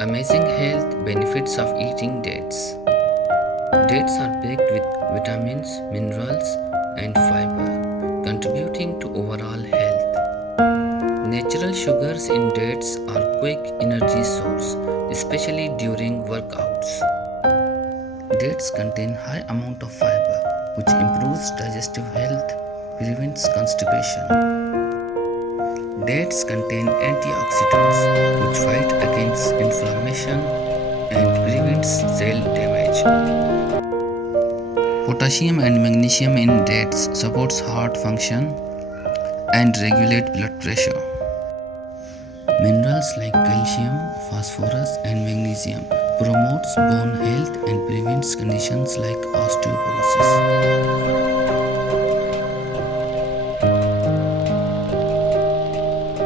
Amazing health benefits of eating dates. Dates are packed with vitamins, minerals, and fiber, contributing to overall health. Natural sugars in dates are quick energy source, especially during workouts. Dates contain high amount of fiber, which improves digestive health, prevents constipation. Dates contain antioxidants, which fight against inflammation and prevents cell damage. Potassium and magnesium in dates supports heart function and regulate blood pressure. Minerals like calcium, phosphorus, and magnesium promotes bone health and prevents conditions like osteoporosis.